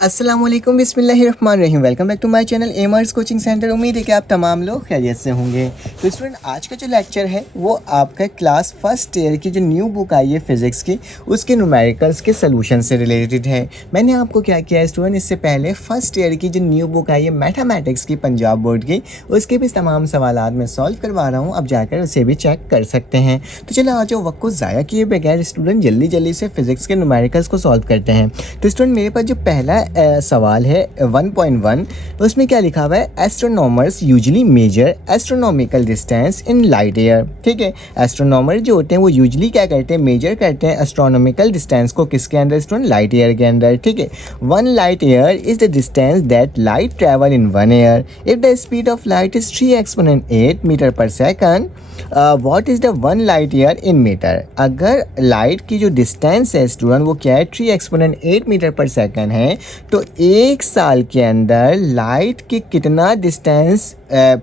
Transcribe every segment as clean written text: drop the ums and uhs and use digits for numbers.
अस्सलाम वालेकुम बिस्मिल्लाहिर्रहमानिर्रहीम। Welcome back to my channel एमर्स कोचिंग सेंटर। उम्मीद है कि आप तमाम लोग खैरियत से होंगे। तो स्टूडेंट, आज का जो लेक्चर है वो आपका क्लास फर्स्ट ईयर की जो न्यू बुक आई है फिज़िक्स की, उसके न्यूमेरिकल्स के सलूशन से रिलेटेड है। मैंने आपको क्या किया है स्टूडेंट, इससे पहले फर्स्ट ईयर की जो न्यू बुक आई है मैथमेटिक्स की पंजाब बोर्ड की, उसके भी तमाम सवालात मैं सॉल्व करवा रहा हूँ। अब जाकर उसे भी चेक कर सकते हैं। तो चलो आ जाओ, वक्त को ज़ाया किए बगैर स्टूडेंट जल्दी जल्दी से फिज़िक्स के न्यूमेरिकल्स को सॉल्व करते हैं। तो स्टूडेंट, मेरे पास जो पहला सवाल है 1.1, उसमें क्या लिखा हुआ है, astronomers usually measure astronomical distance in light year. ठीक है, एस्ट्रोनॉमर जो होते हैं वो यूजली क्या करते हैं, मेजर करते हैं एस्ट्रोनॉमिकल डिस्टेंस को किसके अंदर स्टूडेंट, लाइट ईयर के अंदर। ठीक है, 1 light year is the distance that light travel in 1 year if the speed of light is 3 exponent 8 metre per second. What is the 1 light year in metre. अगर light की जो distance है student वो क्या है, 3 एक्सपोनेंट 8 मीटर पर सेकंड है, तो एक साल के अंदर लाइट की कितना डिस्टेंस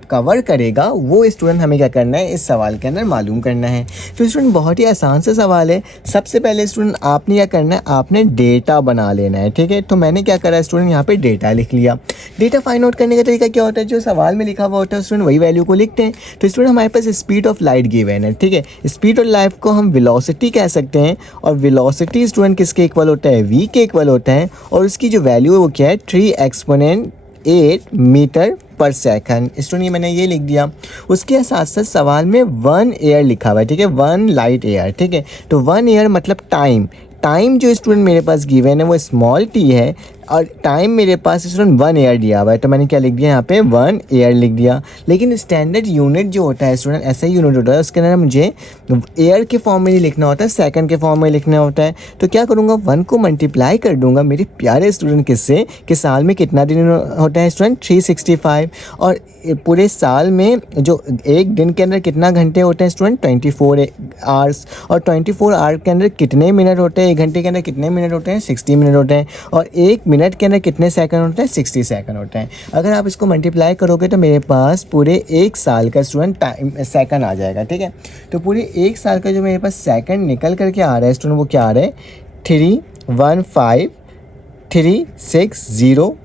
कवर करेगा वो स्टूडेंट हमें क्या करना है, इस सवाल के अंदर मालूम करना है। तो स्टूडेंट बहुत ही आसान सा सवाल है। सबसे पहले स्टूडेंट आपने क्या करना है, आपने डेटा बना लेना है। ठीक है, तो मैंने क्या करा स्टूडेंट, यहाँ पे डेटा लिख लिया। डेटा फाइंड आउट करने का तरीका क्या होता है, जो सवाल में लिखा हुआ होता है स्टूडेंट वही वैल्यू को लिखते हैं। तो स्टूडेंट हमारे पास स्पीड ऑफ लाइट गिवन है। ठीक है, स्पीड ऑफ लाइट को हम वेलोसिटी कह सकते हैं, और वेलोसिटी स्टूडेंट किसके इक्वल होता है, v के इक्वल होता है, और उसकी जो वैल्यू है वो क्या है, 3 exponent 8 metre per second. Student मैंने ये लिख दिया। उसके साथ साथ सवाल में 1 ईयर लिखा हुआ है। ठीक है, 1 लाइट ईयर। ठीक है, तो 1 ईयर मतलब टाइम। टाइम जो स्टूडेंट मेरे पास गिवन है वो स्मॉल टी है, और टाइम मेरे पास स्टूडेंट 1 ईयर दिया हुआ है। तो मैंने क्या लिख दिया यहाँ पे, 1 ईयर लिख दिया। लेकिन स्टैंडर्ड यूनिट जो होता है स्टूडेंट, ऐसा यूनिट होता है, उसके अंदर मुझे ईयर के फॉर्म में नहीं लिखना होता है, सेकंड के फॉर्म में लिखना होता है। तो क्या करूँगा, 1 को मल्टीप्लाई कर दूंगा मेरे प्यारे स्टूडेंट किससे, कि साल में कितना दिन होता है स्टूडेंट, 365। और पूरे साल में जो एक दिन के अंदर कितना घंटे होते हैं स्टूडेंट, 24 आवर्स। और 24 आवर के अंदर कितने मिनट होते हैं, एक घंटे के अंदर कितने मिनट होते हैं, 60 मिनट होते हैं। और एक मिनट के अंदर कितने सेकंड होते हैं, 60 सेकंड होते हैं। अगर आप इसको मल्टीप्लाई करोगे तो मेरे पास पूरे एक साल का स्टूडेंट टाइम सेकंड आ जाएगा। ठीक है, तो पूरे एक साल का जो मेरे पास सेकंड निकल करके आ रहा है स्टूडेंट, वो क्या आ रहा है, 3153600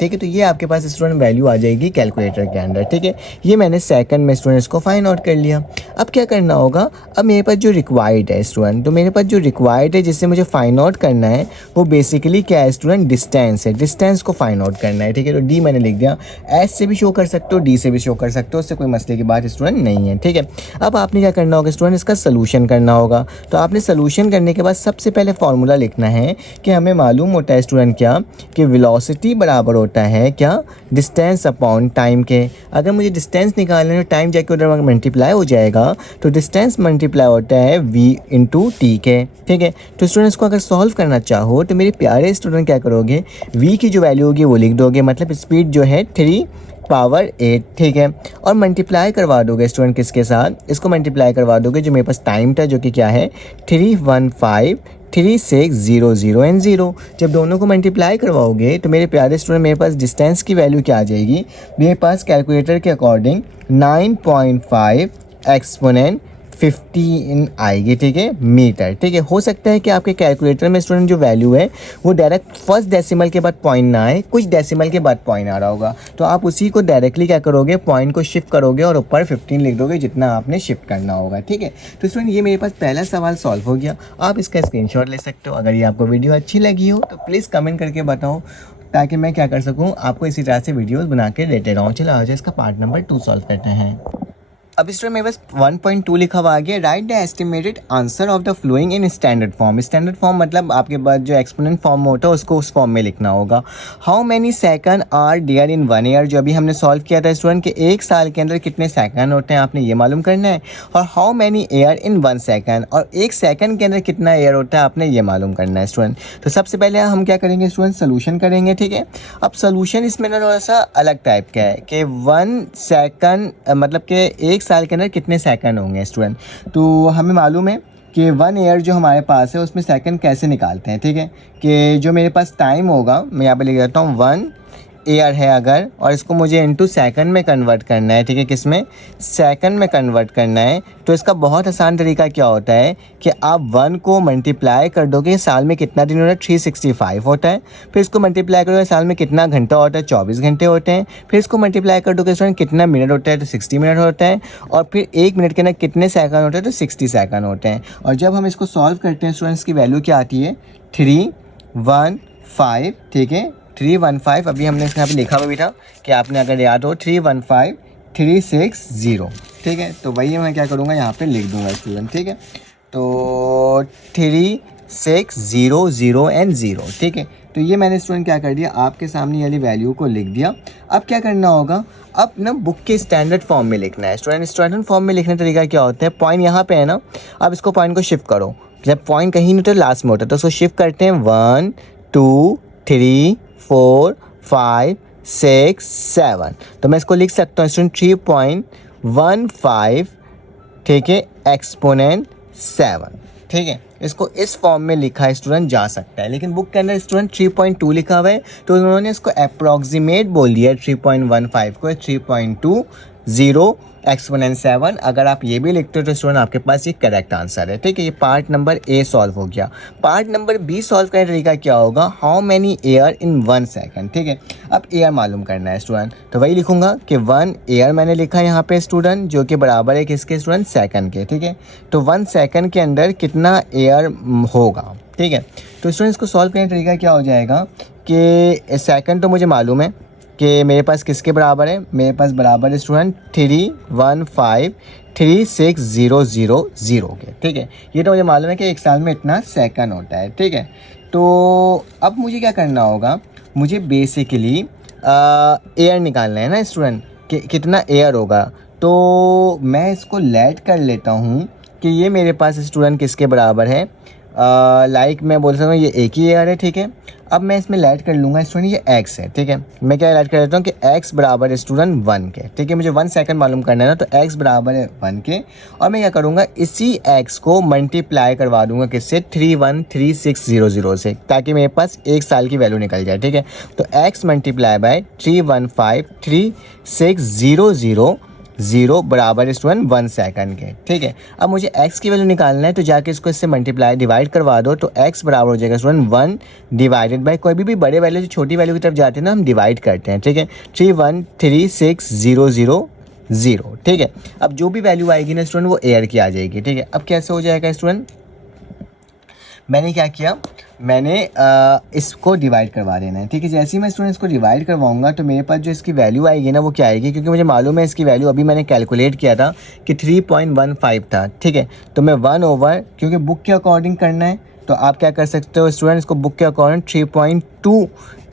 ठीक है, तो ये आपके पास स्टूडेंट वैल्यू आ जाएगी कैलकुलेटर के अंदर। ठीक है, ये मैंने सेकंड में स्टूडेंट्स को फाइंड आउट कर लिया। अब क्या करना होगा, अब मेरे पास जो रिक्वायर्ड है स्टूडेंट, तो मेरे पास जो रिक्वायर्ड है जिससे मुझे फाइंड आउट करना है वो बेसिकली क्या है स्टूडेंट, डिस्टेंस है। डिस्टेंस को फाइंड आउट करना है। ठीक है, तो डी मैंने लिख दिया। एच से भी शो कर सकते हो, डी से भी शो कर सकते हो, उससे कोई मसले की बात स्टूडेंट नहीं है। ठीक है, अब आपने क्या करना होगा स्टूडेंट, इसका सोल्यूशन करना होगा। तो आपने सोल्यूशन करने के बाद सबसे पहले फॉर्मूला लिखना है कि हमें मालूम होता है स्टूडेंट क्या, कि वेलोसिटी बराबर होता है क्या, डिस्टेंस अपॉन टाइम के। अगर मुझे डिस्टेंस निकालना है तो टाइम जाके उधर मल्टीप्लाई हो जाएगा, तो डिस्टेंस मल्टीप्लाई होता है v इंटू टी के। ठीक है, तो स्टूडेंट्स को अगर सॉल्व करना चाहो तो मेरे प्यारे स्टूडेंट क्या करोगे, v की जो वैल्यू होगी वो लिख दोगे, मतलब स्पीड जो है 3 पावर 8। ठीक है, और मल्टीप्लाई करवा दोगे स्टूडेंट किसके साथ, इसको मल्टीप्लाई करवा दोगे जो मेरे पास टाइम था, जो कि क्या है 3153600 जब दोनों को मल्टीप्लाई करवाओगे तो मेरे प्यारे स्टूडेंट मेरे पास डिस्टेंस की वैल्यू क्या आ जाएगी, मेरे पास कैलकुलेटर के अकॉर्डिंग 9.5 एक्सपोनेंट 15 आएगी। ठीक है, मीटर। ठीक है, हो सकता है कि आपके कैलकुलेटर में स्टूडेंट जो वैल्यू है वो डायरेक्ट फर्स्ट डेसिमल के बाद पॉइंट ना आए, कुछ डेसिमल के बाद पॉइंट आ रहा होगा, तो आप उसी को डायरेक्टली क्या करोगे, पॉइंट को शिफ्ट करोगे और ऊपर 15 लिख दोगे जितना आपने शिफ्ट करना होगा। ठीक है, तो स्टूडेंट ये मेरे पास पहला सवाल सॉल्व हो गया। आप इसका स्क्रीनशॉट ले सकते हो। अगर ये आपको वीडियो अच्छी लगी हो तो प्लीज़ कमेंट करके बताओ, ताकि मैं क्या कर सकूँ, आपको इसी तरह से वीडियोज़ बना के देते रहूँ। चलो आ जाए इसका पार्ट नंबर 2 सॉल्व करते हैं। अब इस मेरे पास 1.2 लिखा हुआ आ गया, write the estimated answer of the flowing in standard form. Standard form मतलब आपके पास जो एक्सपोनेंट फॉर्म होता है उसको उस फॉर्म में लिखना होगा। How many second are there in 1 year, जो अभी हमने सॉल्व किया था स्टूडेंट के एक साल के अंदर कितने सेकंड होते हैं आपने ये मालूम करना है। और how many year in 1 second, और एक सेकंड के अंदर कितना ईयर होता है आपने ये मालूम करना है स्टूडेंट। तो सबसे पहले हम क्या करेंगे स्टूडेंट, सोल्यूशन करेंगे। ठीक है, अब सोल्यूशन इसमें ना थोड़ा सा अलग टाइप का है कि 1 सेकंड मतलब कि एक साल के अंदर कितने सेकंड होंगे स्टूडेंट। तो हमें मालूम है कि 1 ईयर जो हमारे पास है उसमें सेकंड कैसे निकालते हैं। ठीक है, कि जो मेरे पास टाइम होगा मैं यहाँ पे लिख देता हूँ 1 एयर है अगर, और इसको मुझे इनटू सेकंड में कन्वर्ट करना है, ठीक है, किस में, सेकंड में कन्वर्ट करना है, तो इसका बहुत आसान तरीका क्या होता है कि आप 1 को मल्टीप्लाई कर दोगे, साल में कितना दिन होता है, 365 होता है, फिर इसको मल्टीप्लाई करोगे, साल में कितना घंटा होता है, 24 घंटे होते हैं, फिर इसको मल्टीप्लाई कर दोगे स्टूडेंट कितना मिनट होता है, तो 60 मिनट होता है, और फिर 1 मिनट के अंदर कितने सेकंड होते हैं, तो 60 सेकंड होते हैं। और जब हम इसको सॉल्व करते हैं स्टूडेंट्स की वैल्यू क्या आती है, 315, ठीक है, 315, अभी हमने यहाँ पे लिखा हुआ भी था कि आपने अगर याद हो 315360, ठीक है, तो वही मैं क्या करूँगा यहाँ पे लिख दूँगा स्टूडेंट, ठीक है, तो 3600 एंड 0, ठीक है, तो ये मैंने स्टूडेंट क्या कर दिया, आपके सामने वाली वैल्यू को लिख दिया। अब क्या करना होगा, अब ना बुक के स्टैंडर्ड फॉर्म में लिखना है स्टूडेंट। स्टैंडर्ड फॉर्म में लिखने का तरीका क्या होता है, पॉइंट यहाँ पे है ना, अब इसको पॉइंट को शिफ्ट करो, जब पॉइंट कहीं नहीं तो लास्ट में होता है, तो उसको शिफ्ट करते हैं 1 2 3 4 5 6 7, तो मैं इसको लिख सकता हूँ स्टूडेंट 3.15, ठीक है, एक्सपोनेंट 7, ठीक है, इसको इस फॉर्म में लिखा स्टूडेंट जा सकता है, लेकिन बुक के अंदर स्टूडेंट 3.2 लिखा हुआ है, तो उन्होंने इसको अप्रॉक्सीमेट बोल दिया 3.15 को 3.20 एक्सपोनेंट 7। अगर आप ये भी लिखते हो तो स्टूडेंट आपके पास ये करेक्ट आंसर है, ठीक है, ये पार्ट नंबर ए सॉल्व हो गया। पार्ट नंबर बी सॉल्व करने का तरीका क्या होगा, how many air in 1 second, ठीक है, अब एयर मालूम करना है स्टूडेंट, तो वही लिखूंगा कि 1 एयर मैंने लिखा है यहाँ पे स्टूडेंट, जो कि बराबर है किसके स्टूडेंट, सेकंड के, ठीक है, तो 1 सेकंड के अंदर कितना एयर होगा, ठीक है, तो स्टूडेंट इसको सॉल्व करने का तरीका क्या हो जाएगा कि सेकंड तो मुझे मालूम है कि मेरे पास किसके बराबर है, मेरे पास बराबर है स्टूडेंट 3153600 के, ठीक है, ये तो मुझे मालूम है कि एक साल में इतना सेकंड होता है, ठीक है, तो अब मुझे क्या करना होगा, मुझे बेसिकली एयर निकालना है ना स्टूडेंट, कि कितना एयर होगा, तो मैं इसको लेट कर लेता हूँ कि ये मेरे पास स्टूडेंट किसके बराबर है, लाइक मैं बोल सकता हूँ ये एक ही एयर है, ठीक है, अब मैं इसमें लेट कर लूँगा स्टूडेंट ये x है, ठीक है, मैं क्या लेट कर देता हूँ कि x बराबर है स्टूडेंट 1 के, ठीक है, मुझे 1 सेकंड मालूम करना है ना, तो x बराबर है 1 के, और मैं क्या करूँगा इसी x को मल्टीप्लाई करवा दूँगा किससे, 3133600 से, ताकि मेरे पास एक साल की वैल्यू निकल जाए, ठीक है, तो x मल्टीप्लाई बाय 3153600 बराबर स्टूडेंट 1 सेकंड के, ठीक है, अब मुझे x की वैल्यू निकालना है, तो जाके इसको इससे मल्टीप्लाई डिवाइड करवा दो, तो x बराबर हो जाएगा स्टूडेंट 1 डिवाइडेड बाय कोई भी बड़े वैल्यू जो छोटी वैल्यू की तरफ जाते हैं ना हम डिवाइड करते हैं, ठीक है, 313600, ठीक है, अब जो भी वैल्यू आएगी ना स्टूडेंट वो एयर की आ जाएगी, ठीक है, अब कैसे हो जाएगा स्टूडेंट, मैंने क्या किया, मैंने इसको डिवाइड करवा देना है, ठीक है, जैसे ही मैं स्टूडेंट इसको डिवाइड करवाऊंगा तो मेरे पास जो इसकी वैल्यू आएगी ना वो क्या आएगी, क्योंकि मुझे मालूम है इसकी वैल्यू अभी मैंने कैलकुलेट किया था कि 3.15 था, ठीक है, तो मैं 1 ओवर, क्योंकि बुक के अकॉर्डिंग करना है तो आप क्या कर सकते हो स्टूडेंट, इसको बुक के अकॉर्डिंग 3.2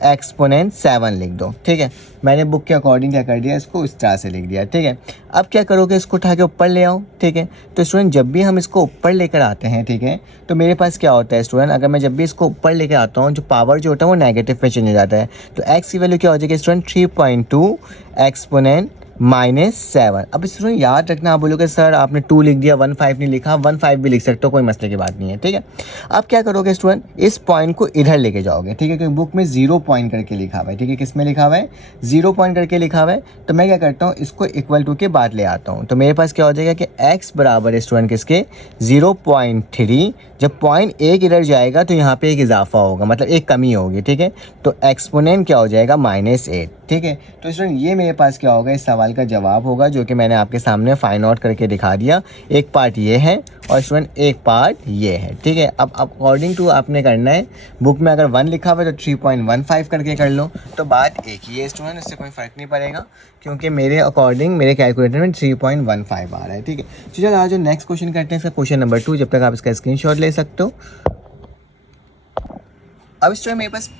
एक्सपोनेंट 7 लिख दो, ठीक है, मैंने बुक के अकॉर्डिंग क्या कर दिया, इसको इस तरह से लिख दिया, ठीक है, अब क्या करोगे, इसको उठा के ऊपर ले आओ, ठीक है, तो स्टूडेंट जब भी हम इसको ऊपर लेकर आते हैं, ठीक है, तो मेरे पास क्या होता है स्टूडेंट, अगर मैं जब भी इसको ऊपर लेकर आता हूँ जो पावर जो होता है वो नेगेटिव में चेंज हो जाता है, तो x की वैल्यू क्या हो जाएगी स्टूडेंट, 3.2 एक्सपोनेंट -7। अब स्टूडेंट याद रखना, आप बोलोगे सर आपने 2 लिख दिया 15 नहीं लिखा, 15 भी लिख सकते हो, कोई मसले की बात नहीं है, ठीक है, अब क्या करोगे स्टूडेंट, इस पॉइंट को इधर लेके जाओगे, ठीक है, क्योंकि बुक में 0 पॉइंट करके लिखा हुआ है, ठीक है, किस में लिखा हुआ है, 0 पॉइंट करके लिखा हुआ है, तो मैं क्या करता हूँ इसको इक्वल टू के बाद ले आता हूँ, तो मेरे पास क्या हो जाएगा कि x बराबर है स्टूडेंट किसके, 0.3, जब पॉइंट एक इधर जाएगा तो यहाँ पे एक इजाफा होगा, मतलब एक कमी होगी, ठीक है, तो एक्सपोनेंट क्या हो जाएगा -8, ठीक है, तो स्टूडेंट ये मेरे पास क्या होगा, इस सवाल का जवाब होगा, जो कि मैंने आपके सामने फाइंड आउट करके दिखा दिया, एक पार्ट ये है और स्टूडेंट एक पार्ट ये है, ठीक है, अब अकॉर्डिंग टू आपने करना है, बुक में अगर 1 लिखा हुआ है तो 3.15 करके कर लो, तो बात एक ही है स्टूडेंट, इससे कोई फ़र्क नहीं पड़ेगा, क्योंकि मेरे अकॉर्डिंग मेरे कैलकुलेटर में 3.15 आ रहा है, ठीक है, तो चलो आज जो नेक्स्ट क्वेश्चन करते हैं, इसका क्वेश्चन नंबर 2, जब तक आप इसका स्क्रीनशॉट ले सकते हो। अब स्टूडेंट मेरे पास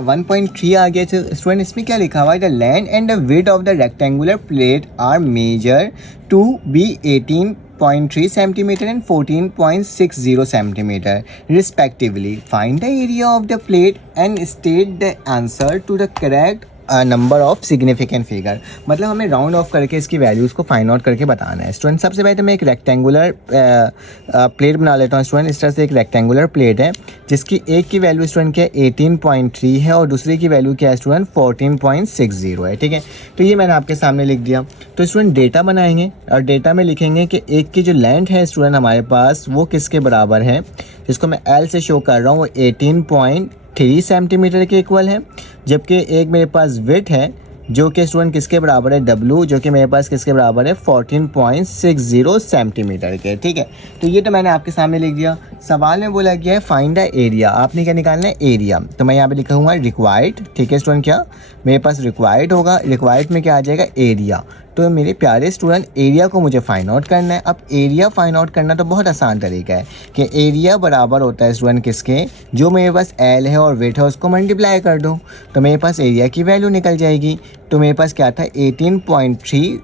1.3 आ गया, स्टूडेंट इसमें क्या लिखा हुआ है, the length and the width of the rectangular plate are measure to be 18.3 centimeter and 14.60 centimeter respectively. Find the area of the plate and state the answer to the correct number of significant figure, मतलब हमें round of करके इसकी values को find out करके बताना है। Student सबसे पहले तो मैं एक रेक्टेंगुलर प्लेट बना लेता हूँ। स्टूडेंट इस तरह से एक रेक्टेंगुलर प्लेट है जिसकी एक की वैल्यू स्टूडेंट क्या है 18.3 है और दूसरे की वैल्यू क्या है स्टूडेंट 14.60 है। ठीक है, तो ये मैंने आपके सामने लिख दिया। तो स्टूडेंट डेटा बनाएंगे और डेटा में लिखेंगे कि एक की जो लेंथ है स्टूडेंट हमारे पास वो किसके बराबर है, जिसको मैं एल से शो कर रहा हूँ, वो 18.3 सेंटीमीटर के इक्वल है, जबकि एक मेरे पास विड्थ है जो कि स्टूडेंट किसके बराबर है W, जो कि मेरे पास किसके बराबर है 14.60 सेंटीमीटर के। ठीक है, तो ये तो मैंने आपके सामने लिख दिया। सवाल में बोला गया है फाइंड द एरिया, आपने क्या निकालना है एरिया, तो मैं यहाँ पे लिखूंगा रिक्वायर्ड। ठीक है स्टूडेंट, क्या मेरे पास रिक्वायर्ड होगा, रिक्वायर्ड में क्या आ जाएगा एरिया। तो मेरे प्यारे स्टूडेंट एरिया को मुझे फाइंड आउट करना है। अब एरिया फाइंड आउट करना तो बहुत आसान तरीका है कि एरिया बराबर होता है स्टूडेंट किसके, जो मेरे पास एल है और वेट है उसको मल्टीप्लाई कर दो तो मेरे पास एरिया की वैल्यू निकल जाएगी। तो मेरे पास क्या था 18.3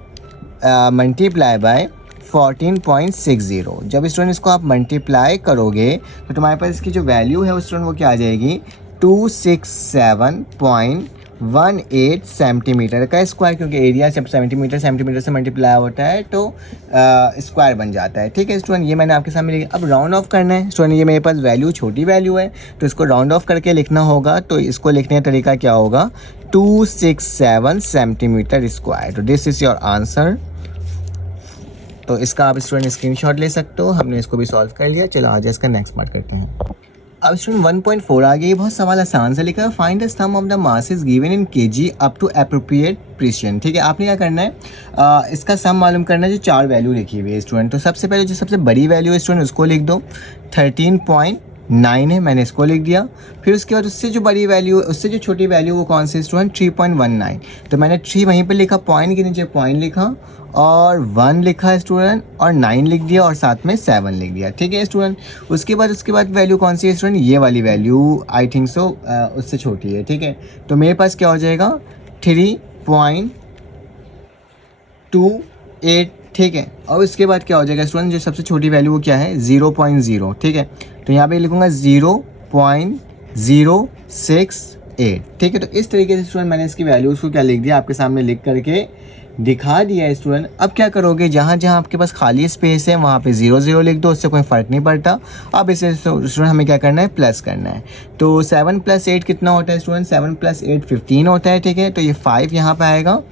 मल्टीप्लाई बाय 14.60। जब स्टूडेंट इसको आप मल्टीप्लाई करोगे तो तुम्हारे पास इसकी जो वैल्यू है स्टूडेंट वो क्या आ जाएगी 267.18 सेंटीमीटर का स्क्वायर, क्योंकि एरिया जब सेंटीमीटर से मल्टीप्लाई होता है तो स्क्वायर बन जाता है। ठीक है स्टूडेंट, ये मैंने आपके सामने लिखा। अब राउंड ऑफ करना है स्टूडेंट, ये मेरे पास वैल्यू छोटी वैल्यू है तो इसको राउंड ऑफ करके लिखना होगा। तो इसको लिखने का तरीका क्या होगा 267 सेंटीमीटर स्क्वायर। तो दिस इज़ योर आंसर। तो इसका आप स्टूडेंट स्क्रीनशॉट ले सकते हो। हमने इसको भी सॉल्व कर लिया। चलो आज इसका नेक्स्ट पार्ट करते हैं। अब स्टूडेंट 1.4 आ गई, बहुत सवाल आसान से लिखा है। Find the sum of the masses given in kg up to appropriate precision. ठीक है, आपने क्या करना है इसका सम मालूम करना है जो 4 वैल्यू लिखी हुई है स्टूडेंट। तो सबसे पहले जो सबसे बड़ी वैल्यू है स्टूडेंट उसको लिख दो, 13.9 है, मैंने इसको लिख दिया। फिर उसके बाद उससे जो बड़ी वैल्यू है उससे जो छोटी वैल्यू वो कौन सी स्टूडेंट 3.19, तो मैंने 3 वहीं पे लिखा, पॉइंट के नीचे पॉइंट लिखा और 1 लिखा स्टूडेंट और 9 लिख दिया और साथ में 7 लिख दिया। ठीक है स्टूडेंट, उसके बाद वैल्यू कौन सी है स्टूडेंट, ये वाली वैल्यू आई थिंक सो उससे छोटी है। ठीक है, तो मेरे पास क्या हो जाएगा 3.28। ठीक है, और उसके बाद क्या हो जाएगा स्टूडेंट जो सबसे छोटी वैल्यू वो क्या है 0.0। ठीक है, तो यहाँ पे लिखूंगा 0.068। ठीक है, तो इस तरीके से स्टूडेंट मैंने इसकी वैल्यूज़ को क्या लिख दिया आपके सामने लिख करके दिखा दिया है स्टूडेंट। अब क्या करोगे, जहाँ जहाँ आपके पास खाली स्पेस है वहाँ पे 0 लिख दो, उससे कोई फ़र्क नहीं पड़ता। अब इसे स्टूडेंट हमें क्या करना है प्लस करना है। तो 7 + 8 कितना होता है स्टूडेंट, 7 + 8 15 होता है। ठीक है, तो ये 5 यहाँ पे आएगा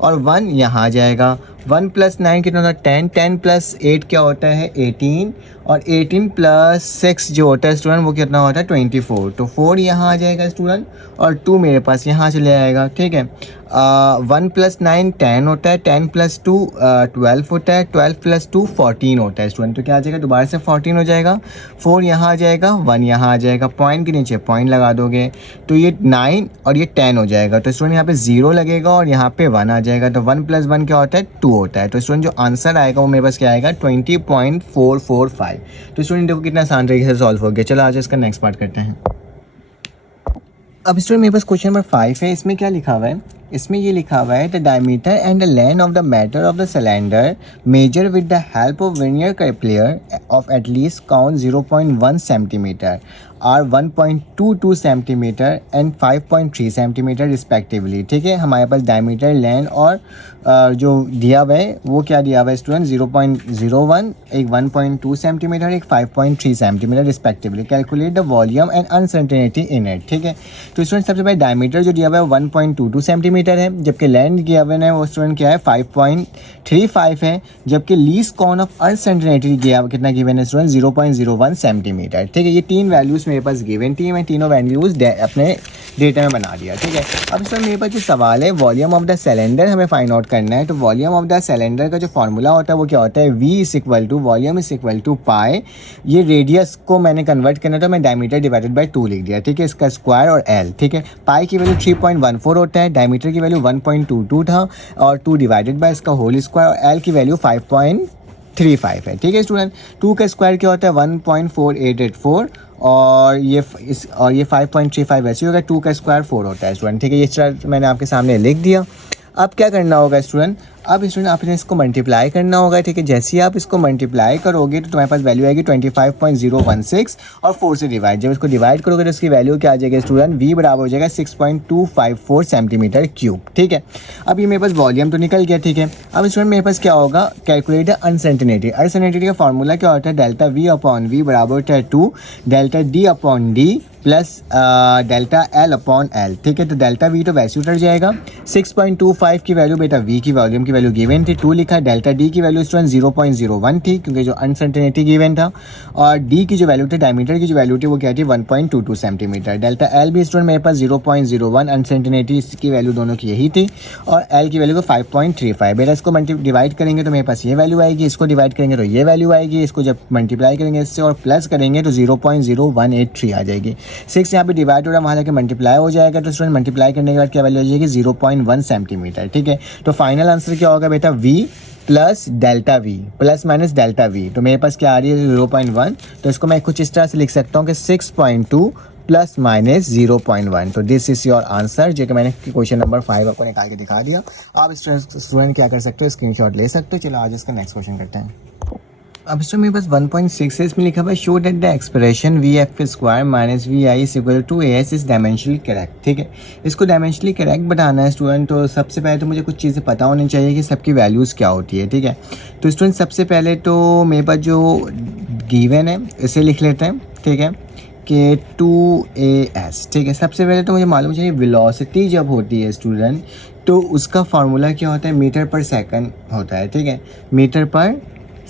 और 1 यहाँ आ जाएगा। 1 + 9 कितना होता है 10, 10 + 8 क्या होता है 18 और 18 + 6 जो होता है स्टूडेंट वो कितना होता है 24। तो 4 यहाँ आ जाएगा स्टूडेंट और 2 मेरे पास यहाँ चले आएगा। ठीक है, 1 + 9 10 होता है, 10 + 2 12 होता है, 12 + 2 14 होता है स्टूडेंट। तो क्या आ जाएगा दोबारा से 14 हो जाएगा, 4 यहाँ आ जाएगा, 1 यहाँ आ जाएगा, पॉइंट के नीचे पॉइंट लगा दोगे तो ये 9 और ये 10 हो जाएगा। तो स्टूडेंट यहाँ पे 0 लगेगा और यहाँ पे 1 आ जाएगा। तो 1 + 1 क्या होता है 2 होता है। तो स्टूडेंट जो आंसर आएगा वो मेरे पास क्या आएगा 20.445। तो स्टूडेंट देखो कितना आसान तरीके से सॉल्व हो गया। चलो आज इसका नेक्स्ट पार्ट करते हैं। अब स्टूडेंट मेरे पास क्वेश्चन नंबर 5 है। इसमें क्या लिखा हुआ है, इसमें ये लिखा हुआ है the diameter and the length of the matter of the cylinder measure with the help of vernier caliper of at least count 0.1 centimeter are 1.22 centimeter and 5.3 centimeter respectively. ठीक है, हमारे पास डायमीटर लेंथ और जो दिया हुआ है वो क्या दिया हुआ है स्टूडेंट 0.01, एक 1.2 सेंटीमीटर, एक 5.3 centimeter respectively. Calculate the volume and uncertainty in it. ठीक है, तो स्टूडेंट सबसे पहले डायमीटर जो दिया हुआ है 1.22 सेंटीमीटर है, जबकि लेंथ दिया हुआ है वो स्टूडेंट क्या है 5.35 है, जबकि लीस्ट काउंट ऑफ अनसर्टेनिटी कितना गिवन है स्टूडेंट 0.01 सेंटीमीटर। ठीक है, ये 3 वैल्यूज़ मेरे पास गिवन थी, मैं तीनों वैल्यूज़ अपने डेटा में बना दिया। ठीक है, अब सर मेरे पास जो सवाल है वॉल्यूम ऑफ द सिलेंडर हमें फाइंड आउट करना है। तो वॉल्यूम ऑफ द सिलेंडर का जो फार्मूला होता है वो क्या होता है V = वॉल्यूम = पाई। ये रेडियस को मैंने कन्वर्ट करना तो मैं डायमीटर डिवाइडेड बाय 2 लिख दिया। ठीक है, इसका स्क्वायर और L। ठीक है, पाई की वैल्यू 3.14 होता है, डायमीटर की वैल्यू 1.22 था और 2 डिवाइडेड बाय इसका होल स्क्वायर और L की वैल्यू 5.35 है। ठीक है स्टूडेंट, 2 का स्क्वायर क्या होता है 1.4884 और ये 5.35 वैसे होगा, 2 का स्क्वायर 4 होता है स्टूडेंट। ठीक है, ये मैंने आपके सामने लिख दिया। अब क्या करना होगा स्टूडेंट, अब स्टूडेंट आपने इसको मल्टीप्लाई करना होगा, ठीक है। जैसे ही आप इसको मल्टीप्लाई करोगे तो तुम्हारे पास वैल्यू आएगी 25.016 और 4 से डिवाइड। जब इसको डिवाइड करोगे तो इसकी वैल्यू क्या आ जाएगी स्टूडेंट, v बराबर हो जाएगा 6.254 सेंटीमीटर क्यूब, ठीक है। अब ये मेरे पास वॉल्यूम तो निकल गया, ठीक है। अब स्टूडेंट मेरे पास क्या होगा, कैलकुलेट द अनसर्टेनिटी। अनसर्टेनिटी का फॉर्मूला क्या होता है, डेल्टा v अपॉन v बराबर होता है 2 delta d upon d plus delta L upon L, ठीक है। तो डेल्टा वी तो वैसे उतर जाएगा, 6.25 की वैल्यू बेटा वी की वॉल्यूम की वैल्यू गिवन थी, 2 लिखा। डेल्टा डी की वैल्यू स्टूडेंट 0.01 थी क्योंकि जो अनसर्टेनिटी गिवन था, और डी की जो वैल्यू थी, डायमीटर की जो वैल्यू थी वो क्या थी 1.22 सेंटीमीटर। डेल्टा एल भी स्टूडेंट मेरे पास 0.01, अनसर्टेनिटी की वैल्यू दोनों की यही थी, और एल की वैल्यू को 5.35। बेटा इसको डिवाइड करेंगे तो मेरे पास ये वैल्यू आएगी, इसको डिवाइड करेंगे तो ये वैल्यू आएगी, इसको जब मल्टीप्लाई करेंगे इससे और प्लस करेंगे तो 0.0183 आ जाएगी। 6 यहाँ पे डिवाइड हो रहा है, वहाँ जाके मल्टीप्लाई हो जाएगा, तो स्टूडेंट मल्टीप्लाई करने के बाद क्या वैल्यू आ जाएगी 0.1 सेंटीमीटर, ठीक है। तो फाइनल आंसर क्या होगा बेटा, v plus delta we plus minus delta we. तो मेरे पास क्या आ रही है 0.1, तो इसको मैं कुछ इस तरह से लिख सकता हूँ कि 6.2 प्लस माइनस 0.1। तो दिस इज योर आंसर, जो कि मैंने क्वेश्चन नंबर 5 आपको निकाल के दिखा दिया। आप स्टूडेंट क्या कर सकते हो, स्क्रीनशॉट ले सकते हो। चलो आज इसका नेक्स्ट क्वेश्चन करते हैं। अब इसमें मेरे पास 1.6 है, इसमें लिखा हुआ है show that the expression v f square minus v i is equal to a s is dimensionally correct, ठीक है। इसको डायमेंशनली करेक्ट बताना है स्टूडेंट, तो सबसे पहले तो मुझे कुछ चीज़ें पता होनी चाहिए कि सबकी वैल्यूज़ क्या होती है, ठीक है। तो स्टूडेंट सबसे पहले तो मेरे पास जो गिवन है इसे लिख लेते हैं, ठीक है, कि 2as, ठीक है। सबसे पहले तो मुझे मालूम चाहिए वेलोसिटी जब होती है स्टूडेंट तो उसका फार्मूला क्या होता है, मीटर पर सेकंड होता है, ठीक है, मीटर पर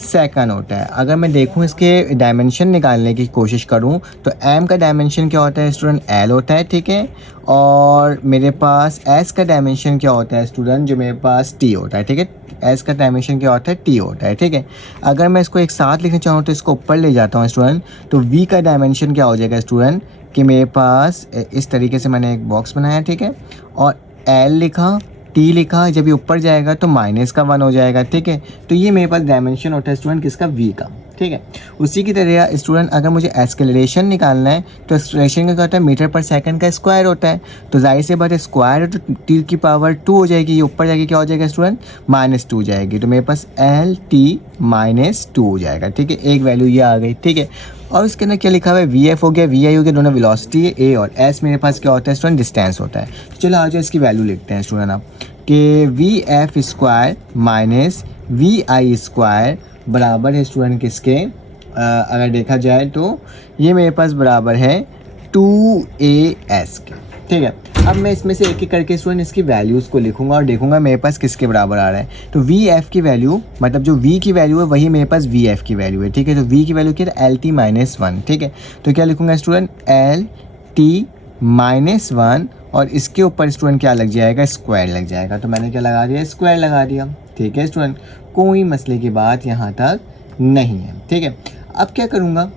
सेकंड होता है। अगर मैं देखूं इसके डायमेंशन निकालने की कोशिश करूं तो m का डायमेंशन क्या होता है स्टूडेंट, l होता है, ठीक है। और मेरे पास s का डायमेंशन क्या होता है स्टूडेंट, जो मेरे पास t होता है, ठीक है। s का डायमेंशन क्या होता है, t होता है, ठीक है। अगर मैं इसको एक साथ लिखना चाहूँ तो इसको ऊपर ले जाता हूँ स्टूडेंट, तो v का डायमेंशन क्या हो जाएगा स्टूडेंट, कि मेरे पास इस तरीके से मैंने एक बॉक्स बनाया, ठीक है, और l लिखा, टी लिखा, जब ये ऊपर जाएगा तो माइनस का 1 हो जाएगा, ठीक है। तो ये मेरे पास डायमेंशन होता है स्टूडेंट किसका, वी का, ठीक है। उसी की तरह स्टूडेंट अगर मुझे एक्सेलरेशन निकालना है तो एक्सेलरेशन का क्या होता है, मीटर पर सेकंड का स्क्वायर होता है। तो जाहिर से बात है स्क्वायर तो टी की पावर 2 हो जाएगी, ये ऊपर जाएगी क्या हो जाएगा स्टूडेंट, -2 जाएगी। तो मेरे पास एल टी -2 हो जाएगा, ठीक है। एक वैल्यू ये आ गई, ठीक है। और उसके अंदर क्या लिखा हुआ है, वी एफ हो गया, वी आई हो गया, दोनों वेलोसिटी है। ए और एस मेरे पास क्या होता है स्टूडेंट, डिस्टेंस होता है। तो चलो आ जाओ इसकी वैल्यू लिखते हैं स्टूडेंट आप, कि v f square minus v i square बराबर है स्टूडेंट किसके, अगर देखा जाए तो ये मेरे पास बराबर है 2as के, ठीक है। अब मैं इसमें से एक एक करके स्टूडेंट इसकी वैल्यूज़ को लिखूंगा और देखूंगा मेरे पास किसके बराबर आ रहा है। तो वी एफ की वैल्यू मतलब जो v की वैल्यू है वही मेरे पास वी एफ की वैल्यू है, ठीक है। तो v की वैल्यू क्या है, एल टी -1, ठीक है। तो क्या लिखूंगा स्टूडेंट, एल टी -1 और इसके ऊपर स्टूडेंट क्या लग जाएगा, स्क्वायर लग जाएगा। तो मैंने क्या लगा दिया, स्क्वायर लगा दिया, ठीक है स्टूडेंट। कोई मसले की बात यहाँ तक नहीं है, ठीक है। अब क्या करूँगा,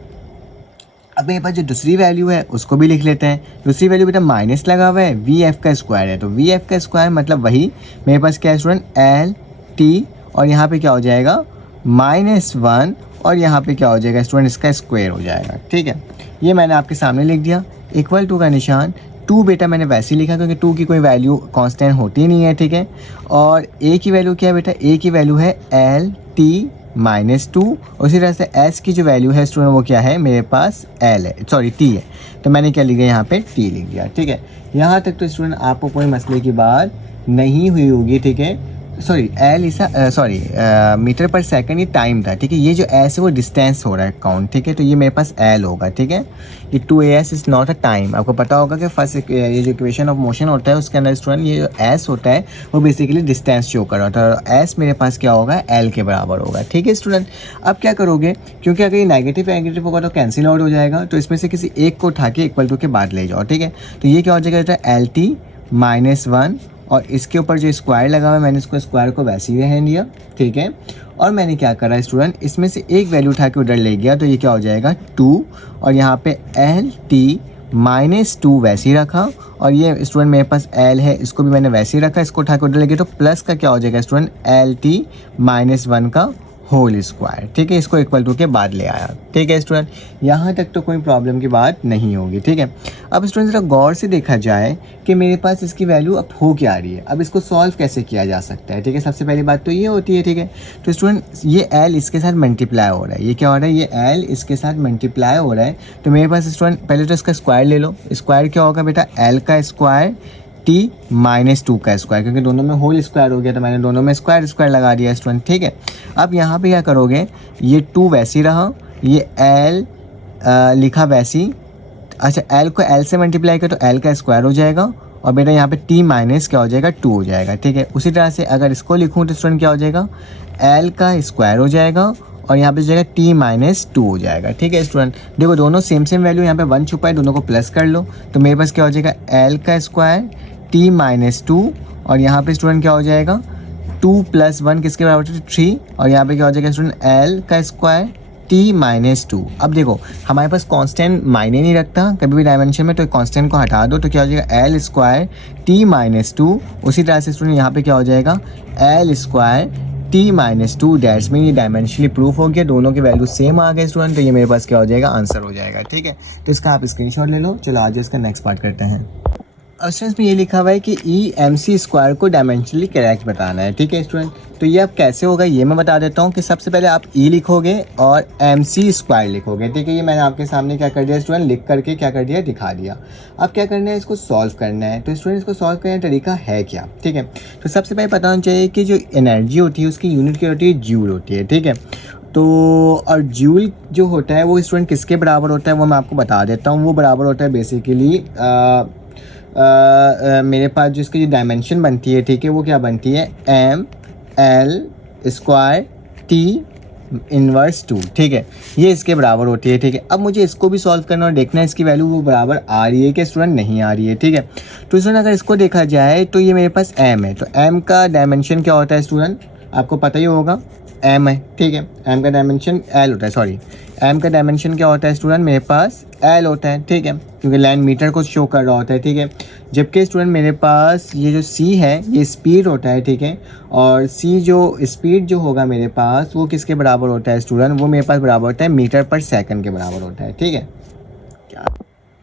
अब मेरे पास जो दूसरी वैल्यू है उसको भी लिख लेते हैं। दूसरी वैल्यू बेटा माइनस लगा हुआ है, वी एफ का स्क्वायर है, तो वी एफ का स्क्वायर मतलब वही मेरे पास क्या है स्टूडेंट, एल टी और यहाँ पे क्या हो जाएगा -1 और यहाँ पे क्या हो जाएगा स्टूडेंट, इसका स्क्वायर हो जाएगा, ठीक है। ये मैंने आपके सामने लिख दिया, इक्वल टू का निशान। 2 बेटा मैंने वैसे ही लिखा क्योंकि 2 की कोई वैल्यू कांस्टेंट होती नहीं है, ठीक है। और a की वैल्यू क्या है बेटा, a की वैल्यू है एल टी -2। उसी तरह से s की जो वैल्यू है स्टूडेंट वो क्या है, मेरे पास l है, सॉरी t है। तो मैंने क्या लिख दिया यहाँ पे, t लिख दिया, ठीक है। यहाँ तक तो स्टूडेंट आपको कोई मसले की बात नहीं हुई होगी, ठीक है। सॉरी मीटर पर सेकंड ये टाइम था, ठीक है। ये जो एस है वो डिस्टेंस हो रहा है काउंट, ठीक है। तो ये मेरे पास एल होगा, ठीक है। ये 2as is not a time. आपको पता होगा कि फर्स्ट ये जो इक्वेशन ऑफ मोशन होता है उसके अंदर स्टूडेंट ये जो एस होता है वो बेसिकली डिस्टेंस शो कर रहा होता है, और एस मेरे पास क्या होगा, एल के बराबर होगा, ठीक है स्टूडेंट। अब क्या करोगे, क्योंकि अगर ये नेगेटिव होगा तो कैंसिल आउट हो जाएगा, तो इसमें से किसी एक को उठा के इक्वल टू के बाद ले जाओ, ठीक है। तो ये क्या हो जाएगा, एल टी -1 और इसके ऊपर जो स्क्वायर लगा हुआ है मैंने इसको स्क्वायर को वैसे ही रहने दिया, ठीक है। और मैंने क्या करा स्टूडेंट, इसमें से एक वैल्यू उठा के उधर ले गया, तो ये क्या हो जाएगा 2 और यहाँ पे एल टी -2 वैसे ही रखा, और ये स्टूडेंट मेरे पास एल है इसको भी मैंने वैसे ही रखा, इसको उठा के उधर ले गया तो प्लस का क्या हो जाएगा स्टूडेंट, एल टी -1 का होल स्क्वायर, ठीक है, इसको इक्वल टू के बाद ले आया, ठीक है स्टूडेंट, यहाँ तक तो कोई प्रॉब्लम की बात नहीं होगी, ठीक है। अब स्टूडेंट ज़रा गौर से देखा जाए कि मेरे पास इसकी वैल्यू अब हो क्या आ रही है, अब इसको सॉल्व कैसे किया जा सकता है, ठीक है। सबसे पहली बात तो ये होती है, ठीक है, तो स्टूडेंट ये एल इसके साथ मल्टीप्लाई हो रहा है, ये क्या हो रहा है, ये एल इसके साथ मल्टीप्लाई हो रहा है, तो मेरे पास स्टूडेंट पहले तो इसका स्क्वायर ले लो, स्क्वायर क्या होगा बेटा, एल का स्क्वायर टी -2 का स्क्वायर, क्योंकि दोनों में होल स्क्वायर हो गया तो मैंने दोनों में स्क्वायर स्क्वायर लगा दिया स्टूडेंट, ठीक है। अब यहाँ पे क्या करोगे, ये 2 वैसे ही रहा, ये एल लिखा वैसी, अच्छा एल को एल से मल्टीप्लाई कर तो एल का स्क्वायर हो जाएगा और बेटा यहाँ पे टी माइनस क्या हो जाएगा 2 हो जाएगा, ठीक है। उसी तरह से अगर इसको लिखूँ तो स्टूडेंट क्या हो जाएगा, एल का स्क्वायर हो जाएगा और यहाँ पे जो जाएगा टी -2 हो जाएगा, ठीक है स्टूडेंट। देखो दोनों सेम वैल्यू, यहाँ पे 1 छुपा है, दोनों को प्लस कर लो तो मेरे पास क्या हो जाएगा, एल का स्क्वायर टी -2 और यहाँ पे स्टूडेंट क्या हो जाएगा 2 + 1 किसके बराबर है 3 और यहाँ पे क्या हो जाएगा स्टूडेंट एल का स्क्वायर टी -2। अब देखो हमारे पास कांस्टेंट मायने नहीं रखता कभी भी डायमेंशन में, तो कांस्टेंट को हटा दो तो क्या हो जाएगा एल स्क्वायर टी -2। उसी तरह से स्टूडेंट यहाँ पे क्या हो जाएगा एल स्क्वायर टी -2 डैश में, ये डायमेंशनली प्रूफ हो गया, दोनों के वैल्यू सेम आ गए स्टूडेंट, तो ये मेरे पास क्या हो जाएगा आंसर हो जाएगा, ठीक है। तो इसका आप स्क्रीनशॉट ले लो। चलो आज इसका नेक्स्ट पार्ट करते हैं। अब स्टूडेंट्स में ये लिखा हुआ है कि ई एम सी स्क्वायर को डायमेंशनली करेक्ट बताना है, ठीक है स्टूडेंट। तो ये अब कैसे होगा ये मैं बता देता हूँ कि सबसे पहले आप ई लिखोगे और एम सी स्क्वायर लिखोगे, ठीक है। ये मैंने आपके सामने क्या कर दिया स्टूडेंट, लिख करके क्या कर दिया दिखा दिया। अब क्या करना है, इसको सॉल्व करना है। तो स्टूडेंट इसको सॉल्व करने का तरीका है क्या, ठीक है। तो सबसे पहले पता होना चाहिए कि जो एनर्जी होती है उसकी यूनिट क्या होती है, जूल होती है, ठीक है। तो और जूल जो होता है वो स्टूडेंट किसके बराबर होता है वो मैं आपको बता देता हूँ। वो बराबर होता है बेसिकली मेरे पास जो इसकी जो डायमेंशन बनती है, ठीक है, वो क्या बनती है M L square T inverse 2, ठीक है, ये इसके बराबर होती है, ठीक है। अब मुझे इसको भी सॉल्व करना और देखना है इसकी वैल्यू वो बराबर आ रही है कि स्टूडेंट नहीं आ रही है, ठीक है। तो स्टूडेंट अगर इसको देखा जाए तो ये मेरे पास एम है, तो एम का डायमेंशन क्या होता है स्टूडेंट, आपको पता ही होगा एम है, ठीक है। एम का डायमेंशन एल होता है, सॉरी एम का डायमेंशन क्या होता है स्टूडेंट, मेरे पास एल होता है, ठीक है, क्योंकि लाइन मीटर को शो कर रहा होता है, ठीक है। जबकि स्टूडेंट मेरे पास ये जो सी है ये स्पीड होता है, ठीक है, और सी जो स्पीड जो होगा मेरे पास वो किसके बराबर होता है स्टूडेंट, वो मेरे पास बराबर होता है मीटर पर सेकंड के बराबर होता है, ठीक है। क्या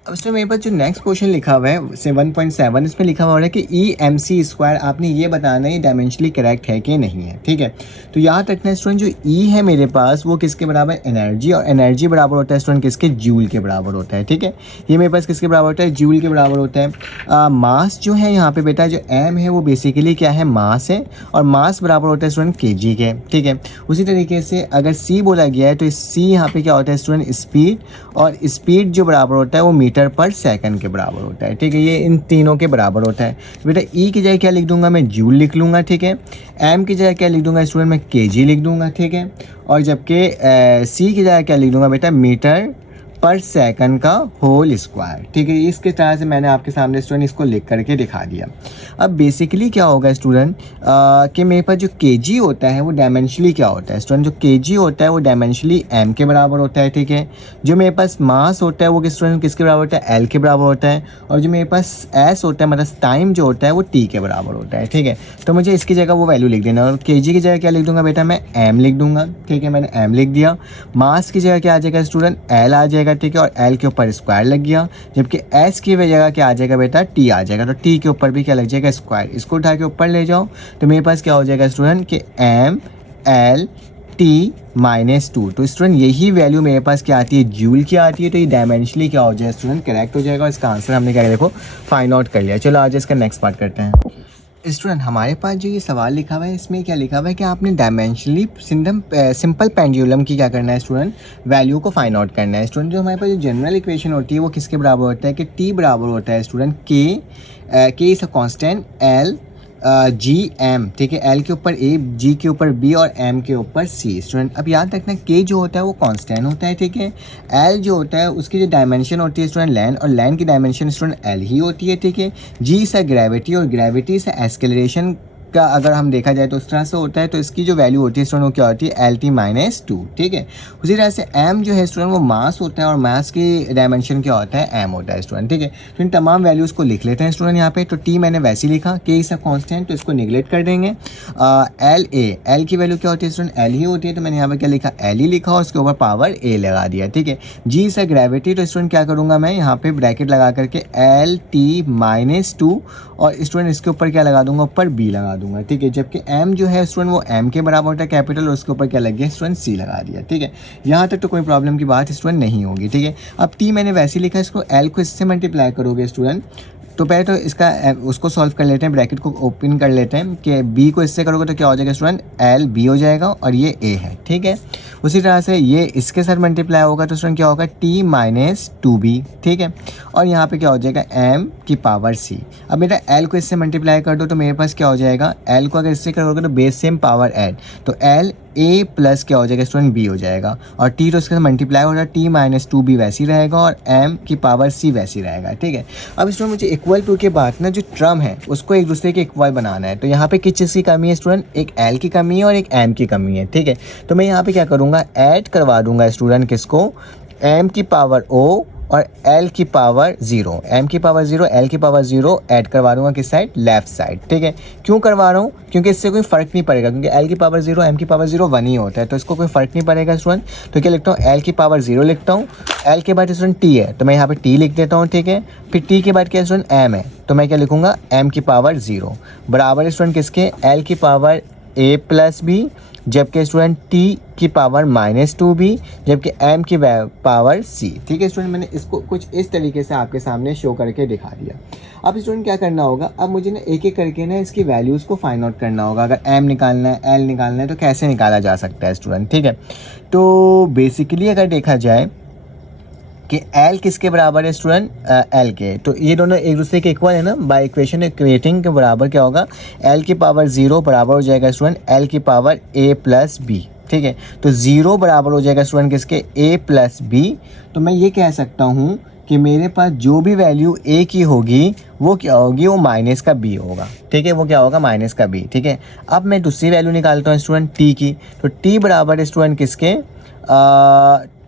अब इसमें मेरे पास जो नेक्स्ट क्वेश्चन लिखा हुआ है 7.7, इसमें लिखा हुआ है कि ई एम सी स्क्वायर आपने ये बताना है डायमेंशनली करेक्ट है कि नहीं है, ठीक है। तो याद रखना स्टूडेंट जो ई है मेरे पास वो किसके बराबर, एनर्जी, और एनर्जी बराबर होता है स्टूडेंट किसके, जूल के बराबर होता है, ठीक है। ये मेरे पास किसके बराबर होता है, जूल के बराबर होता है। मास जो है यहाँ पे बेटा जो एम है वो बेसिकली क्या है, मास है, और मास बराबर होता है स्टूडेंट के जी के, ठीक है। उसी तरीके से अगर सी बोला गया है तो सी यहाँ पे क्या होता है स्टूडेंट स्पीड, और स्पीड जो बराबर होता है वो मीटर पर सेकंड के बराबर होता है, ठीक है। ये इन तीनों के बराबर होता है। बेटा ई की जगह क्या लिख दूंगा मैं, जूल लिख लूँगा, ठीक है। एम की जगह क्या लिख दूंगा स्टूडेंट, मैं केजी लिख दूंगा, ठीक है। और जबकि सी की जगह क्या लिख दूंगा बेटा, मीटर पर सेकंड का होल स्क्वायर, ठीक है। इसके तरह से मैंने आपके सामने स्टूडेंट इसको लिख करके दिखा दिया। अब बेसिकली क्या होगा स्टूडेंट कि मेरे पास जो केजी होता है वो डायमेंशनली क्या होता है स्टूडेंट, जो केजी होता है वो डायमेंशनली एम के बराबर होता है, ठीक है। जो मेरे पास मास होता है वो स्टूडेंट किसके बराबर होता है, एल के बराबर होता है। और जो मेरे पास एस होता है मतलब टाइम जो होता है वो टी के बराबर होता है, ठीक है। तो मुझे इसकी जगह वो वैल्यू लिख देना, और केजी की जगह क्या लिख दूंगा बेटा, मैं एम लिख दूंगा, ठीक है। मैंने एम लिख दिया। मास की जगह क्या आ जाएगा स्टूडेंट, एल आ जाएगा, ठीक है, और एल के ऊपर स्क्वायर लग गया। जबकि एस की जगह क्या आ जाएगा बेटा, टी आ जाएगा, तो टी के ऊपर भी क्या लग जाएगा, स्क्वायर। इसको उठा के ऊपर ले जाओ तो मेरे पास क्या हो जाएगा स्टूडेंट कि एम एल टी -2। तो स्टूडेंट यही वैल्यू मेरे पास क्या आती है, जूल की आती है। तो ये डायमेंशनली क्या हो जाए स्टूडेंट, करेक्ट हो जाएगा। इसका आंसर हमने क्या देखो फाइंड आउट कर लिया। चलो आज इसका नेक्स्ट पार्ट करते हैं। स्टूडेंट हमारे पास जो ये सवाल लिखा हुआ है इसमें क्या लिखा हुआ है कि आपने डायमेंशनली सिंपल पेंडुलम की क्या करना है स्टूडेंट, वैल्यू को फाइंड आउट करना है। स्टूडेंट जो हमारे पास जो जनरल इक्वेशन होती है वो किसके बराबर होता है कि टी बराबर होता है student k is a constant L G M, ठीक है। एल के ऊपर ए, जी के ऊपर बी और एम के ऊपर सी। स्टूडेंट अब याद रखना के जो होता है वो कांस्टेंट होता है, ठीक है। एल जो होता है उसकी जो डायमेंशन होती है स्टूडेंट लैंड, और लैंड की डायमेंशन स्टूडेंट एल ही होती है, ठीक है। जी से ग्रेविटी, और ग्रेविटी से एक्सेलरेशन का अगर हम देखा जाए तो उस तरह से होता है, तो इसकी जो वैल्यू होती है स्टूडेंट वो क्या होती है LT-2, ठीक है। उसी तरह से m जो है स्टूडेंट वो मास होता है और मास की डायमेंशन क्या होता है m होता है स्टूडेंट, ठीक है। तो इन तमाम वैल्यूज़ को लिख लेते हैं स्टूडेंट यहाँ पे। तो t मैंने वैसे ही लिखा, k इज अ कांस्टेंट, तो इसको निगलेक्ट कर देंगे। l की वैल्यू क्या होती है स्टूडेंट, l ही होती है, तो मैंने यहाँ पे क्या लिखा, l ही लिखा और उसके ऊपर पावर a लगा दिया, ठीक है। g इज अ ग्रेविटी, तो स्टूडेंट क्या करूँगा मैं यहाँ पे ब्रैकेट लगा करके LT-2 और स्टूडेंट इसके ऊपर क्या लगा दूंगा, ऊपर b लगा दूंगा, ठीक है। जबकि m जो है स्टूडेंट वो m के बराबर होता है कैपिटल, और उसके ऊपर क्या लग गया स्टूडेंट c लगा दिया, ठीक है। यहाँ तक तो कोई प्रॉब्लम की बात स्टूडेंट नहीं होगी, ठीक है। अब t मैंने वैसे लिखा, इसको l को इससे मल्टीप्लाई करोगे स्टूडेंट, तो पहले तो इसका उसको सॉल्व कर लेते हैं, ब्रैकेट को ओपन कर लेते हैं कि b को इससे करोगे तो क्या हो जाएगा स्टूडेंट, l b हो जाएगा और ये a है, ठीक है। उसी तरह से ये इसके साथ मल्टीप्लाई होगा तो स्टूडेंट क्या होगा t-2b, ठीक है। और यहाँ पे क्या हो जाएगा m की पावर c। अब बेटा l को इससे मल्टीप्लाई कर दो तो मेरे पास क्या हो जाएगा, l को अगर इससे करोगे तो बेस सेम पावर ऐड, तो l a प्लस क्या हो जाएगा स्टूडेंट b हो जाएगा, और t तो इसके साथ मल्टीप्लाई हो रहा है, t-2b वैसी रहेगा और m की पावर c वैसी रहेगा, ठीक है। अब स्टूडेंट मुझे इक्वल टू के बाद ना जो टर्म है उसको एक दूसरे के इक्वल बनाना है, तो यहाँ पे किस चीज़ की कमी है स्टूडेंट, एक l की कमी है और एक m की कमी है, ठीक है। तो मैं यहाँ पे क्या करूँगा, ऐड करवा दूंगा स्टूडेंट किसको, m की पावर o और l की पावर 0, m की पावर 0 l की पावर 0 ऐड करवा दूंगा किस साइड, लेफ्ट साइड, ठीक है। क्यों करवा रहा हूँ, क्योंकि इससे कोई फ़र्क नहीं पड़ेगा, क्योंकि l की पावर 0 m की पावर 0 1 ही होता है, तो इसको कोई फ़र्क नहीं पड़ेगा स्टूडेंट। तो क्या लिखता हूँ, l की पावर 0 लिखता हूँ, l के बाद स्टूडेंट t है तो मैं यहाँ पे t लिख देता हूँ, ठीक है। फिर t के बाद क्या स्टूडेंट m है, तो मैं क्या लिखूँगा m की पावर 0 बराबर स्टूडेंट किसके, l की पावर a प्लस b, जबकि स्टूडेंट t की पावर -2b, जबकि m की पावर c, ठीक है स्टूडेंट। मैंने इसको कुछ इस तरीके से आपके सामने शो करके दिखा दिया। अब स्टूडेंट क्या करना होगा, अब मुझे ना एक एक करके ना इसकी वैल्यूज़ को फाइंड आउट करना होगा। अगर m निकालना है, l निकालना है, तो कैसे निकाला जा सकता है स्टूडेंट, ठीक है। तो बेसिकली अगर देखा जाए कि L किसके बराबर है स्टूडेंट, L के, तो ये दोनों एक दूसरे के इक्वल है ना, बाय इक्वेशन इक्वेटिंग के बराबर क्या होगा, L की पावर 0 बराबर हो जाएगा स्टूडेंट L की पावर a प्लस b, ठीक है। तो 0 बराबर हो जाएगा स्टूडेंट किसके, a प्लस b। तो मैं ये कह सकता हूँ कि मेरे पास जो भी वैल्यू a की होगी वो क्या होगी, वो माइनस का b होगा, ठीक है। वो क्या होगा, माइनस का b, ठीक है। अब मैं दूसरी वैल्यू निकालता हूँ स्टूडेंट t की, तो t बराबर है स्टूडेंट किसके,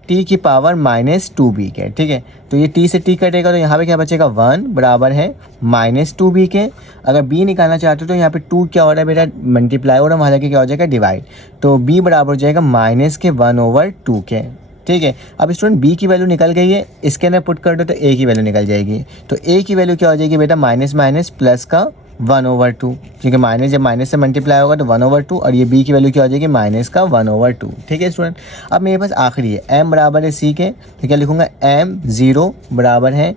t की पावर -2b के, ठीक है। तो ये t से t कटेगा तो यहाँ पे क्या बचेगा, 1 बराबर है -2b के। अगर b निकालना चाहते हो तो यहाँ पे 2 क्या हो रहा है बेटा, मल्टीप्लाई हो रहा है, वहाँ जाके क्या हो जाएगा, डिवाइड, तो b बराबर हो जाएगा -1/2 के, ठीक है। अब स्टूडेंट b की वैल्यू निकल गई है, इसके अंदर पुट कर दो तो a की वैल्यू निकल जाएगी। तो a की वैल्यू क्या हो जाएगी बेटा, माइनस माइनस प्लस का 1/2, क्योंकि माइनस जब माइनस से मल्टीप्लाई होगा तो 1/2, और ये b की वैल्यू क्या हो जाएगी, माइनस का 1/2, ठीक है स्टूडेंट। अब मेरे पास आखिरी है m बराबर है c के, तो क्या लिखूंगा, m0 बराबर है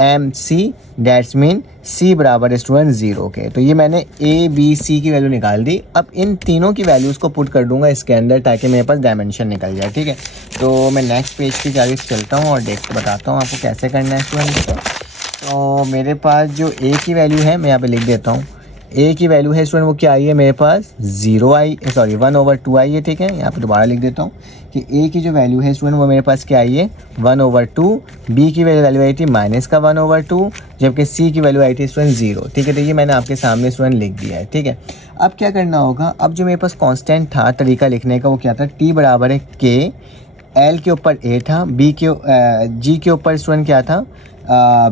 mc, डैट्स मीन c बराबर है स्टूडेंट 0 के। तो ये मैंने a b c की वैल्यू निकाल दी। अब इन तीनों की वैल्यूज़ को पुट कर दूंगा इसके अंदर ताकि मेरे पास डायमेंशन निकल जाए, ठीक है। तो मैं नेक्स्ट पेज की जारी चलता हूँ और बताता हूँ आपको कैसे करना है स्टूडेंट। तो मेरे पास जो a की वैल्यू है मैं यहाँ पे लिख देता हूँ, a की वैल्यू है स्टूडेंट वो क्या आई है मेरे पास, 1/2 आई है, ठीक है। यहाँ पे दोबारा लिख देता हूँ कि a की जो वैल्यू है स्टूडेंट वो मेरे पास क्या आई है, 1/2, b की वैल्यू आई थी -1/2, जबकि c की वैल्यू आई थी स्टूडेंट 0, ठीक है। तो ये मैंने आपके सामने स्टूडेंट लिख दिया है, ठीक है। अब क्या करना होगा, अब जो मेरे पास कॉन्स्टेंट था तरीका लिखने का वो क्या था, t बराबर है k, l के ऊपर a था, g के ऊपर स्टूडेंट क्या था,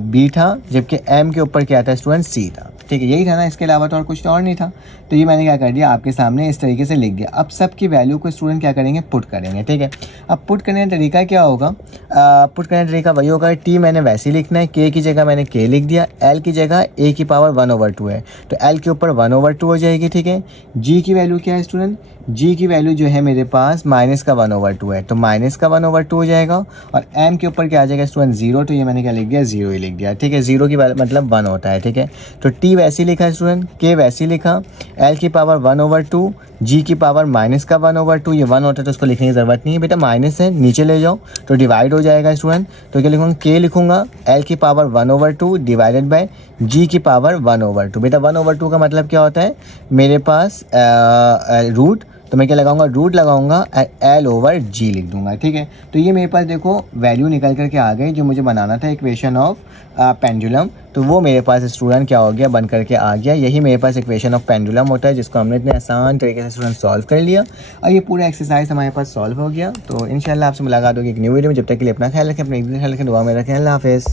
b था, जबकि m के ऊपर क्या था स्टूडेंट c था, ठीक है। यही था ना, इसके अलावा तो और कुछ और नहीं था। तो ये मैंने क्या कर दिया आपके सामने इस तरीके से लिख दिया। अब सब की वैल्यू को स्टूडेंट क्या करेंगे, पुट करेंगे, ठीक है। अब पुट करने का तरीका क्या होगा, पुट करने का तरीका वही होगा, t मैंने वैसे ही लिखना है, k की जगह मैंने k लिख दिया, l की जगह a की पावर 1/2 है तो l के ऊपर 1/2 हो जाएगी, ठीक है। g की वैल्यू क्या है स्टूडेंट, g की वैल्यू जो है मेरे पास माइनस का 1/2 है, तो माइनस का 1/2 हो जाएगा, और m के ऊपर क्या आ जाएगा स्टूडेंट 0, तो ये मैंने क्या लिख दिया, 0 ही लिख दिया, ठीक है। 0 की मतलब 1 होता है, ठीक है। तो t वैसे ही लिखा स्टूडेंट, k वैसे ही लिखा, l की पावर 1/2, g की पावर माइनस का 1/2, ये 1 होता है तो उसको लिखने की ज़रूरत नहीं है बेटा, माइनस है नीचे ले जाओ तो डिवाइड हो जाएगा स्टूडेंट। तो क्या लिखूँगा, k लिखूँगा, l की पावर 1/2 डिवाइडेड बाय g की पावर 1/2। बेटा 1/2 का मतलब क्या होता है मेरे पास, रूट, तो मैं क्या लगाऊंगा, रूट लगाऊंगा, l/g लिख दूंगा, ठीक है। तो ये मेरे पास देखो वैल्यू निकल करके आ गई जो मुझे बनाना था इक्वेशन ऑफ पेंडुलम। तो तो वो मेरे पास स्टूडेंट क्या हो गया, बन करके आ गया। यही मेरे पास इक्वेशन ऑफ पेंडुलम होता है, जिसको हमने इतने आसान तरीके से स्टूडेंट सॉल्व कर लिया और ये पूरा एक्सरसाइज हमारे पास सॉल्व हो गया। तो इंशाल्लाह आपसे मुलाकात होगी एक न्यू वीडियो में। जब तक के लिए अपना ख्याल रखें, अपने ख्याल रखें, दुआ में रखें। अल्लाह हाफ़िज़।